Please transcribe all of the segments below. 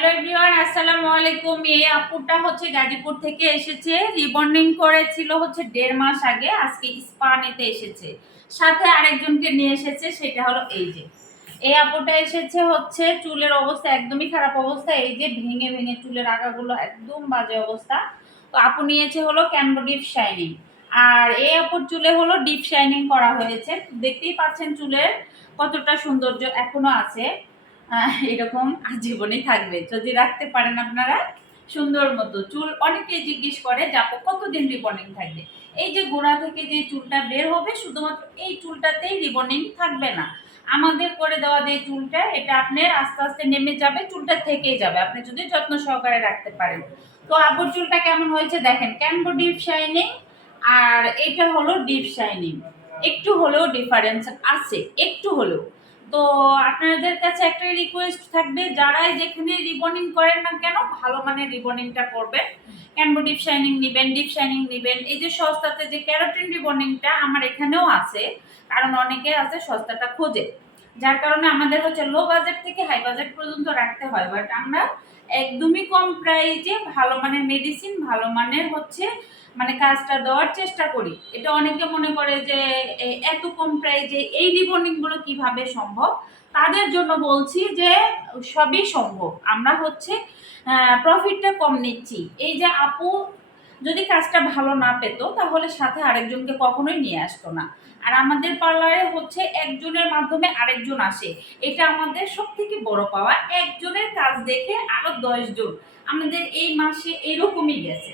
Hello everyone আসসালামু আলাইকুম এই আপুটা হচ্ছে গাজীপুর থেকে এসেছে। রিবন্ডিং করেছিল হচ্ছে দেড় মাস আগে, আজকে স্পা নিতে এসেছে। সাথে আরেকজনকে নিয়ে এসেছে, সেটা হলো এই যে। এই আপুটা এসেছে হচ্ছে, চুলের অবস্থা একদমই খারাপ অবস্থা। এই যে ভেঙে ভেঙে চুলের আগাগুলো একদম বাজে অবস্থা। তো আপু নিয়েছে হলো ক্যানবো ডিপ শাইনিং আর এই আপুর চুলে হলো ডিপ শাইনিং করা হয়েছে। দেখতেই পাচ্ছেন চুলের কতটা সৌন্দর্য এখনও আছে। এরকম আজীবনই থাকবে। যদি রাখতে পারেন আপনারা, সুন্দর মতো চুল। অনেকেই জিজ্ঞেস করে যে, আপু, কতদিন রিবনিং থাকবে? এই যে গোড়া থেকে যে চুলটা বের হবে, শুধুমাত্র এই চুলটাতেই রিবনিং থাকবে না। আমাদের করে দেওয়া যে চুলটা, এটা আপনার আস্তে আস্তে নেমে যাবে, চুলটা থেকেই যাবে। আপনি যদি যত্ন সহকারে রাখতে পারেন। তো আপুর চুলটা কেমন হয়েছে দেখেন ক্যানবো ডিপ শাইনিং? আর এটা হলো ডিপ শাইনিং। একটু হলেও ডিফারেন্স আছে, একটু হলেও। তো আপনাদের কাছে একটাই রিকোয়েস্ট থাকবে, যারাই যেখানে রিবনিং করেন না কেন, ভালো মানে রিবনিংটা করবেন। ক্যানবো ডিপ শাইনিং নেবেন ডিপ শাইনিং নেবেন। এই যে সস্তাতে যে ক্যারোটিন রিবনিংটা আমার এখানেও আছে, কারণ অনেকে আছে সস্তাটা খোঁজে। যার কারণে আমাদের হচ্ছে লো বাজেট থেকে হাই বাজেট পর্যন্ত রাখতে হয় বাট আমরা একদমই কম প্রাইজে ভালো মানের মেডিসিন ভালো মানের হচ্ছে মানে কাজটা দেওয়ার চেষ্টা করি। এটা অনেকে মনে করে যে এত কম প্রাইজে এই রিবনিংগুলো কীভাবে সম্ভব? তাদের জন্য বলছি যে, সবই সম্ভব। আমরা হচ্ছে প্রফিটটা কম নিচ্ছি। এই যে আপু যদি কাজটা ভালো না পেতো তাহলে সাথে আরেকজনকে কখনোই নিয়ে আসতো না। আর আমাদের পার্লারে হচ্ছে একজনের মাধ্যমে আরেকজন আসে। এটা আমাদের সব থেকে বড় পাওয়া। একজনের কাজ দেখে আরও দশজন আমাদের এই মাসে এরকমই গেছে।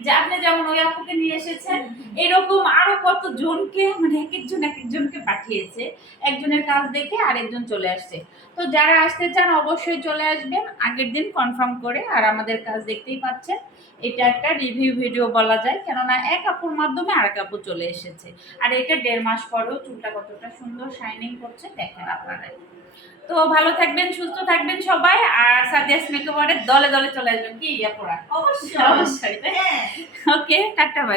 যে আপনি যেমন ওই আপুকে নিয়ে এসেছেন এরকম আরও কত জনকে মানে এক একজন এক একজনকে পাঠিয়েছে একজনের কাজ দেখে আরেকজন চলে আসছে। তো যারা আসতে চান অবশ্যই চলে আসবেন আগের দিন কনফার্ম করে আর আমাদের কাজ দেখতেই পাচ্ছেন। এটা একটা রিভিউ ভিডিও বলা যায় কেননা এক আপুর মাধ্যমে আরেক আপু চলে এসেছে। আর এটা দেড় মাস পরেও চুলটা কতটা সুন্দর শাইনিং করছে দেখেন আপনারা তো ভালো থাকবেন সুস্থ থাকবেন সবাই আর সাদিয়াস মেকওভারের দলে দলে চলে আসবেন। কি আপুরা? অবশ্যই অবশ্যই হ্যাঁ। ওকে টাটা বাই